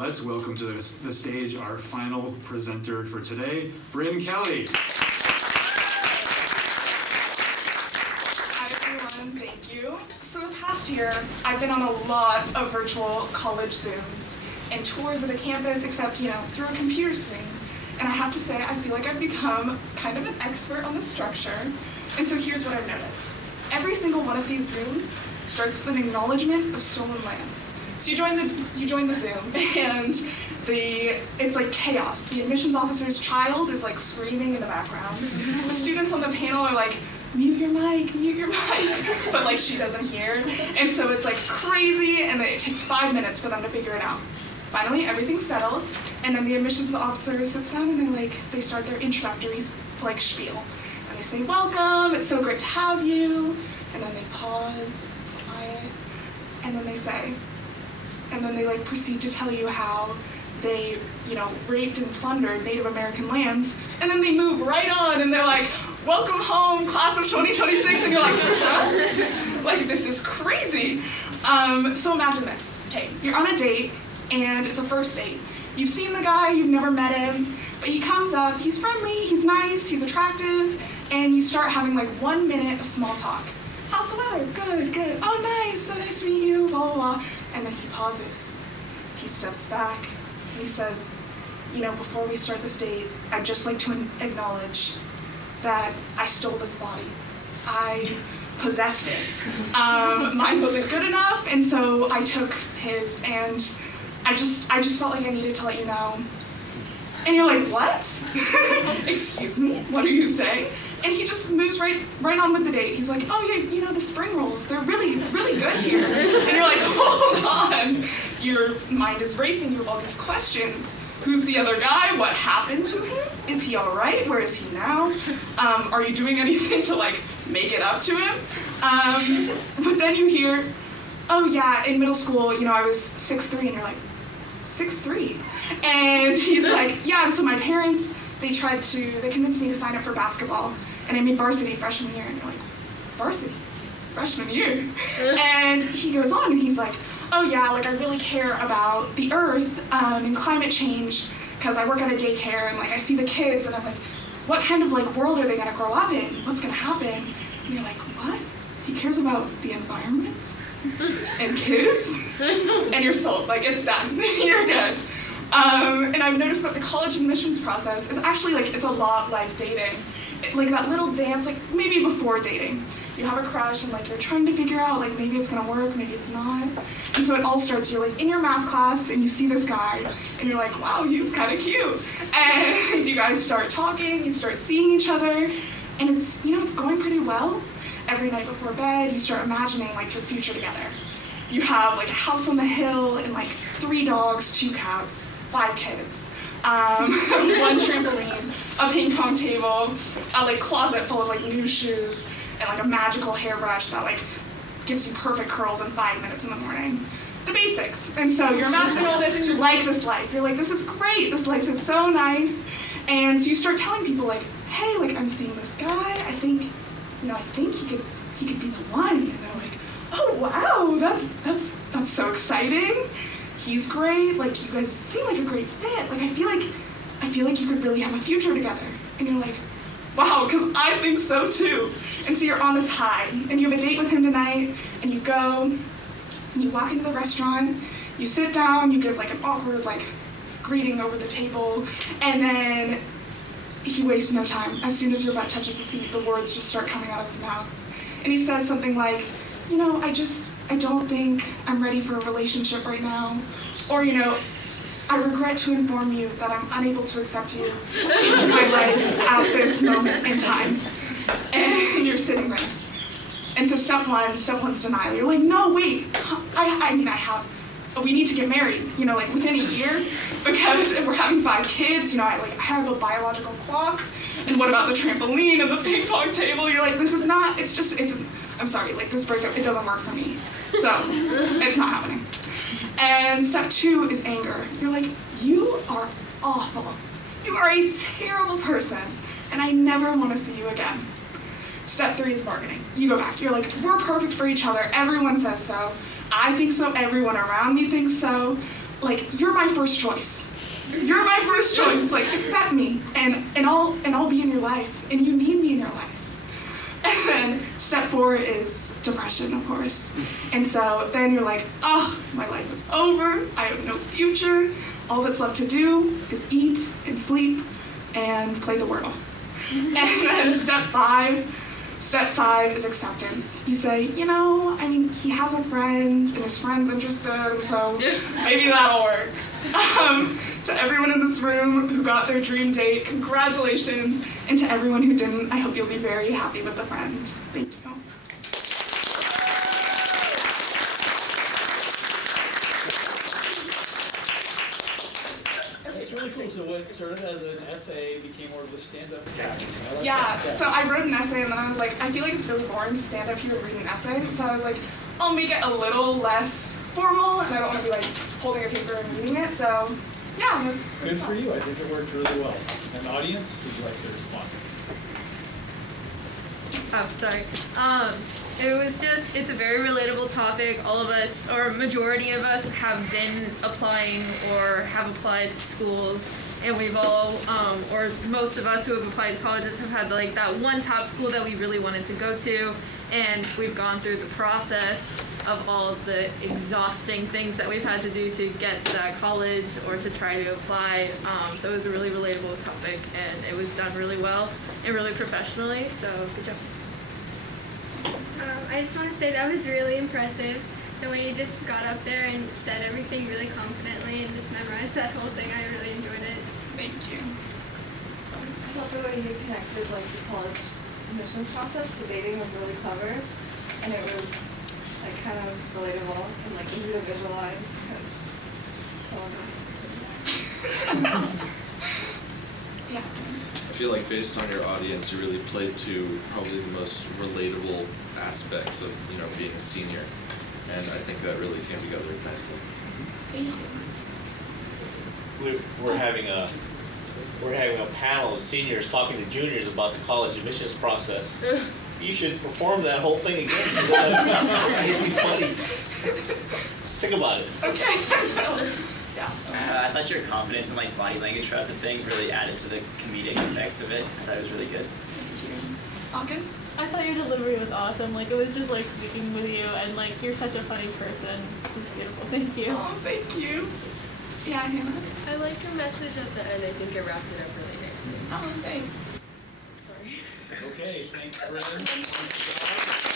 let's welcome to the stage our final presenter for today, BrynK. Hi everyone, thank you. So the past year, I've been on a lot of virtual college Zooms and tours of the campus, except, through a computer screen. And I have to say, I feel like I've become kind of an expert on the structure. And so here's what I've noticed. Every single one of these Zooms starts with an acknowledgement of stolen lands. So you join the Zoom, and it's like chaos. The admissions officer's child is like screaming in the background. The students on the panel are like, mute your mic, but like she doesn't hear. And so it's like crazy, and it takes 5 minutes for them to figure it out. Finally, everything's settled, and then the admissions officer sits down and they start their introductory spiel. And they say, welcome, it's so great to have you. And then they pause, it's quiet, and then they proceed to tell you how they, raped and plundered Native American lands, and then they move right on, and they're like, welcome home, class of 2026, and you're like, huh? Like, this is crazy. So imagine this, okay, you're on a date, and it's a first date. You've seen the guy, you've never met him, but he comes up, he's friendly, he's nice, he's attractive, and you start having 1 minute of small talk. How's the weather? Good. Oh, nice, so nice to meet you, blah, blah, blah. And then he pauses. He steps back, and he says, before we start this date, I'd just like to acknowledge that I stole this body. I possessed it. Mine wasn't good enough, and so I took his, and I just felt like I needed to let you know. And you're like, what? Excuse me, what are you saying? And he just moves right on with the date. He's like, oh yeah, the spring rolls, they're really, really good here. And you're like, hold on. Your mind is racing, you have all these questions. Who's the other guy? What happened to him? Is he all right? Where is he now? Are you doing anything to make it up to him? But then you hear, oh yeah, in middle school, I was 6'3", and you're like, 6'3"? And he's like, yeah, and so my parents, they convinced me to sign up for basketball, and I made varsity freshman year, and you're like, varsity? Freshman year? And he goes on, and he's like, oh yeah, I really care about the earth and climate change, because I work at a daycare, and I see the kids, and I'm like, what kind of world are they gonna grow up in? What's gonna happen? And you're like, what? He cares about the environment? And kids? And you're sold, it's done, you're good. And I've noticed that the college admissions process is actually it's a lot like dating. That little dance, maybe before dating. You have a crush and you're trying to figure out maybe it's gonna work, maybe it's not. And so it all starts, you're in your math class and you see this guy and you're like, wow, he's kind of cute. And you guys start talking, you start seeing each other, and it's, it's going pretty well. Every night before bed, you start imagining your future together. You have a house on the hill and 3 dogs, 2 cats, 5 kids, 1 trampoline, a ping pong table, a closet full of new shoes, and a magical hairbrush that gives you perfect curls in 5 minutes in the morning. The basics. And so you're imagining all this and you like this life. You're like, this is great, this life is so nice. And so you start telling people hey, I'm seeing this guy, I think he could be the one. And they're like, oh wow, that's so exciting. He's great, you guys seem like a great fit. I feel like you could really have a future together. And you're like, wow, because I think so too. And so you're on this high, and you have a date with him tonight, and you go, and you walk into the restaurant, you sit down, you give an awkward greeting over the table, and then he wastes no time. As soon as your butt touches the seat, the words just start coming out of his mouth. And he says something like, I don't think I'm ready for a relationship right now. Or, I regret to inform you that I'm unable to accept you into my life at this moment in time. And you're sitting there. And so step one's denial. You're like, no, wait, we need to get married, within a year, because if we're having 5 kids, I have a biological clock, and what about the trampoline and the ping pong table? You're like, this is not, I'm sorry, this breakup, it doesn't work for me. So, it's not happening. And step 2 is anger. You're like, you are awful. You are a terrible person, and I never want to see you again. Step 3 is bargaining. You go back, you're like, we're perfect for each other, everyone says so. I think so, everyone around me thinks so, like, you're my first choice. You're my first choice. Like, accept me, and I'll be in your life, and you need me in your life. And then step 4 is depression, of course. And so then you're like, oh, my life is over. I have no future. All that's left to do is eat and sleep and play the Wordle. And then step 5 is acceptance. You say, you know, I mean, he has a friend, and his friend's interested, so maybe that'll work. To everyone in this room who got their dream date, congratulations. And to everyone who didn't, I hope you'll be very happy with the friend. Thank you. It's really cool. So what started as an essay became more of a stand-up act. Yeah, so I wrote an essay and then I was like, I feel like it's really boring to stand up here and read an essay. So I was like, I'll make it a little less formal and I don't want to be like holding a paper and reading it. So yeah, it was Good for fun. you. I think it worked really well. And audience, would you like to respond? Oh, sorry. It's a very relatable topic. All of us, or majority of us, have been applying or have applied to schools, and we've all, or most of us who have applied to colleges have had like that one top school that we really wanted to go to, and we've gone through the process of all of the exhausting things that we've had to do to get to that college or to try to apply. So it was a really relatable topic, and it was done really well and really professionally, so good job. I just want to say that was really impressive. The way you just got up there and said everything really confidently and just memorized that whole thing. I really enjoyed it. Thank you. I thought the way you connected like the college admissions process to dating was really clever, and it was like kind of relatable and like easy to visualize because some of us. Yeah. I feel like based on your audience, you really played to probably the most relatable aspects of, you know, being a senior, and I think that really came together nicely. Thank you. We're having a panel of seniors talking to juniors about the college admissions process. You should perform that whole thing again. It'll be funny. Think about it. Okay. Yeah. I thought your confidence and like body language throughout the thing really added to the comedic effects of it. I thought it was really good. Thank you. August? I thought your delivery was awesome. Like, it was just like speaking with you, and like, you're such a funny person. It was beautiful. Thank you. Oh, thank you. Yeah, Hannah? I like your message at the end. I think it wrapped it up really nicely. Oh, thanks. Sorry. Okay, thanks, Brynn.